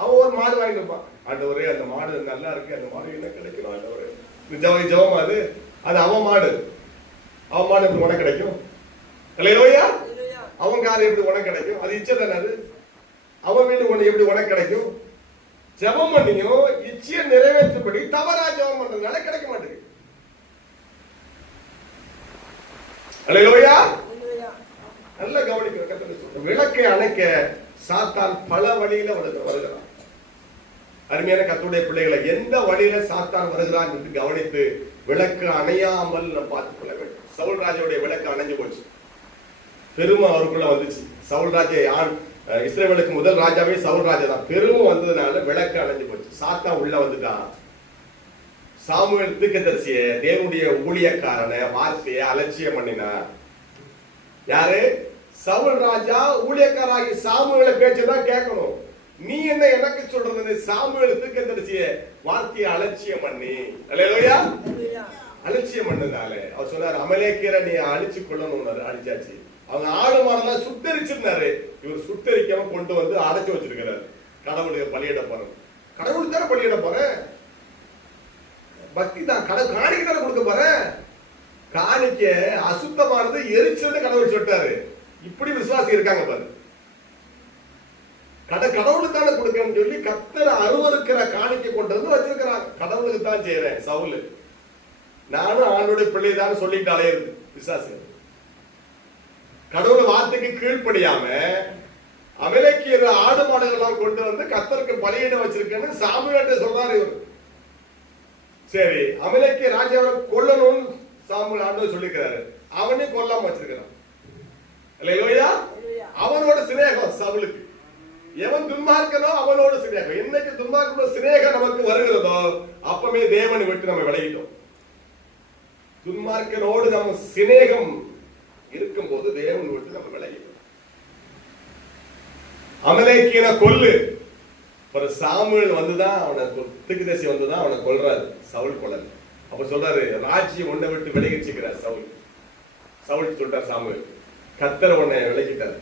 அவன் ஒரு மாடு வாங்கிட்டு இருப்பான். ஆண்டவரே அந்த மாடு நல்லா இருக்கு, அந்த மாடு என்ன கிடைக்கணும் ஆண்டவரே. ஜெபம் அது அவன் மாடு. அவன் மாடு எப்படி உனக்கு கிடைக்கும்? அல்லேலூயா. அவன் கார் எப்படி உனக்கு கிடைக்கும்? அது இச்சை தானே. அது அவன் வீடு உனக்கு எப்படி உனக்கு கிடைக்கும்? ஜெபம் பண்ணியும் இச்சையை நிறைவேற்றபடி தவறா ஜெபம் பண்றதுனால கிடைக்க மாட்டேங்குது. அல்லேலூயா. நல்ல கவனிக்க. விளக்கை அணைக்க சாத்தான் பல வழியில வருகிறான். அருமையான கர்த்தருடைய பிள்ளைகளை, எந்த வழியில சாத்தான் வருகிறான் என்று கவனித்து விளக்கு அணையாமல் நாம் பார்த்துக் கொள்ள வேண்டும். சவுல் ராஜாவுடைய விளக்கு அணைஞ்சு போச்சு. பெருமை அவருக்குள்ள வந்துச்சு. சவுல் ராஜா இஸ்ரவேலுக்கு முதல் ராஜாவே சவுல் ராஜா தான். பெருமை வந்ததுனால விளக்கு அணைஞ்சு போச்சு. சாத்தான் உள்ள வந்துட்டான். சாமுவேல் தீர்க்கதரிசிய, தேவனுடைய ஊழியக்காரனை வார்த்தையை அலட்சியம் பண்ணினார். யாரு? சவுல் ராஜா ஊழியக்காராகி சாமுவேலை பேச்சதான் கேட்கணும். நீ என்ன எனக்கு சொல்றது? சாமுவேல் தீர்க்கதரிசிய வார்த்தையை அலட்சியம் பண்ணி, அல்லேலூயா, அலட்சியம் பண்ணதால அவர் சொன்னார், அமலேக்கியரை நீ அழிச்சு கொள்ளணும். அழிச்சாச்சு. அவங்க ஆடு மாடெல்லாம் சுட்டரிச்சிருந்தாரு. இவர் சுட்டரிக்காம கொண்டு வந்து அடைச்சு வச்சிருக்கிறாரு. கடவுளுக்கு பலியிட போறேன். கடவுளுக்கு தானே பலியிட போறேன். பக்தி தான். காணிக்கை தானே கொடுக்க போறேன். காணிக்க அசுத்தமானது எரிச்சல் கடவுள் சொல்லிட்டாரு. இப்படி விசுவாசி இருக்காங்க பாரு. கடவுளுக்கு தானே கொடுக்கணும்னு சொல்லி கர்த்தர் அருவருக்கிற காணிக்கை கொண்டு வந்து வச்சிருக்கிறாங்க. கடவுளுக்கு தான் செய்யறேன். சவுல் நானும் ஆண்டோட பிள்ளை தான் சொல்லிட்டாலே இருக்கு விசுவாசி. கடவுள் வார்த்தைக்கு கீழ்ப்படியாம அமலேக்கியர் ஆடு மாடுகள்லாம் கொண்டு வந்து கர்த்தருக்கு பலியிட வச்சிருக்கேன்னு சாமுவேல்ட்ட சொல்றாரு இவர். சரி, அமலேக்கிய ராஜாவை கொல்லணும்னு சாமுவேல் ஆண்டவர் சொல்லிக்கிறாரு. அவனே கொல்லாம வச்சிருக்கிறான். அல்லேலூயா. அவனோட சிநேகம் சவுலுக்கு. எவன் துன்மார்க்கனோ அவனோட சிநேகம். என்னைக்கு துன்மார்க்கனோட சிநேகம் நமக்கு வருகிறதோ அப்பவே தேவனை விட்டு நம்ம விலகிட்டோம். துன்மார்க்கனோடு நம்ம சிநேகம் இருக்கும் போது தேவனை விட்டு நம்ம விலகிட்டோம். அமலேக்கியனை கொல்லு. ஒரு சாமுவேல் வந்துதான் அவனை தீர்க்கதரிசி வந்துதான் அவனை கொல்றாரு. சவுல் கொல்லல. அப்ப சொல்றாரு, ராஜ்யம் ஒன்றை விட்டு விலகிச்சுக்கிறார் சவுல். சவுல் சொல்றார் சாமுவேல், கர்த்தர் உன்னை விலகிட்டார்.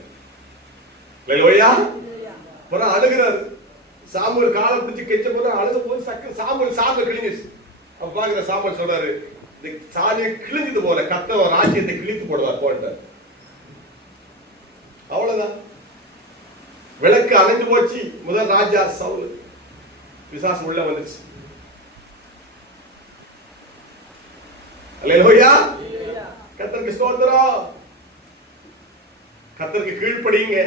அல்லேலூயா. அப்புறம் அழுகிறாரு. சாமுவேல் காலை பிடிச்சு கெச்ச போது அழுது போது சக்கு சாமுவேல் சாம்பல் கிழிஞ்சிச்சு. அப்ப பாக்குற சாமுவேல் சொல்றாரு, இந்த சாணியை கிழிஞ்சது போல கர்த்தர் ராஜ்யத்தை கிழித்து போடுவார் போட்டார். அவ்வளவுதான். விளக்கு அணைஞ்சு போச்சு. முதல் ராஜா சவுல். பிசாசு உள்ள வந்துச்சு. அல்லேலூயா. கர்த்தருக்கு ஸ்தோத்திரம். கர்த்தருக்கு கீழ்ப்படியுங்க.